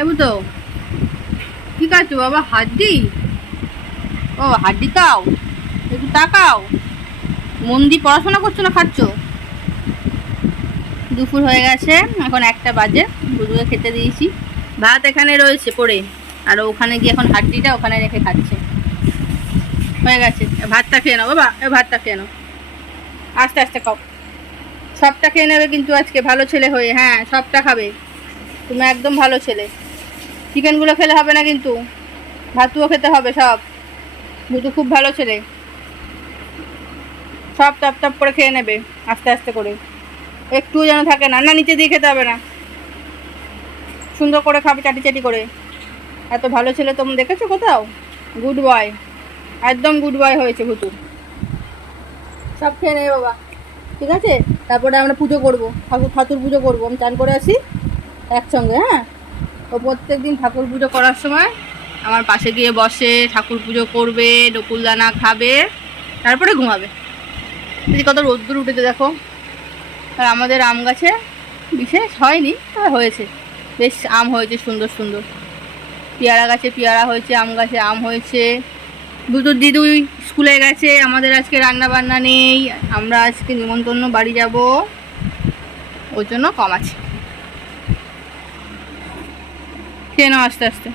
এবু তো। কি খাচ্ছ বাবা, হাড্ডি? ও, হাড্ডি খাও একটু তাকাও। মন দিয়ে পড়াশোনা করছ না খাচ্ছ? দুপুর হয়ে গেছে, এখন একটা বাজে বুধুকে খেতে দিয়েছি। ভাত এখানে রয়েছে পড়ে, আর ওখানে গিয়ে এখন হাড্ডিটা ওখানে রেখে খাচ্ছে। হয়ে গেছে। ভাতটা খেয়ে নাও বাবা ভাতটা খেয়ে নাও। আস্তে আস্তে খাও। সবটা খেয়ে নেবে কিন্তু আজকে, ভালো ছেলে হয়ে হ্যাঁ সবটা খাবে। তুমি একদম ভালো ছেলে। চিকেনগুলো খেলে হবে না কিন্তু। ভাতুও খেতে হবে সব। ভুতু খুব ভালো ছেলে। সব টপ টপ করে খেয়ে নেবে, আস্তে আস্তে করে। একটুও যেন থাকে না। না, নিচে দিয়ে খেতে হবে না। সুন্দর করে খাবে চাটি চাটি করে। এত ভালো ছেলে তোমরা দেখেছ কোথাও? Good boy. একদম গুড বয় হয়েছে ভুতু সব খেয়ে নেবে বাবা। ঠিক আছে? তারপরে আমরা পুজো করব। ঠাকুর ঠাকুর পুজো করব। আমি চান করে আসি। একসঙ্গে হ্যাঁ? ও প্রত্যেক দিন ঠাকুর পুজো করার সময় আমার পাশে গিয়ে বসে ঠাকুর পুজো করবে, ডকুলদানা খাবে, তারপরে ঘুমাবে। যদি কত রোদ্দুর উঠেছে দেখো। আর আমাদের আম গাছে বিশেষ হয়নি তবে হয়েছে। বেশ আম হয়েছে, সুন্দর সুন্দর। পেয়ারা গাছে পেয়ারা হয়েছে, আম গাছে আম হয়েছে। দুটো দিদুই স্কুলে গেছে, আমাদের আজকে রান্না বান্না নেই। আমরা আজকে নিমন্ত্রণ বাড়ি যাব। ওর জন্য কম আছে। খেয়ে নাও আস্তে আস্তে।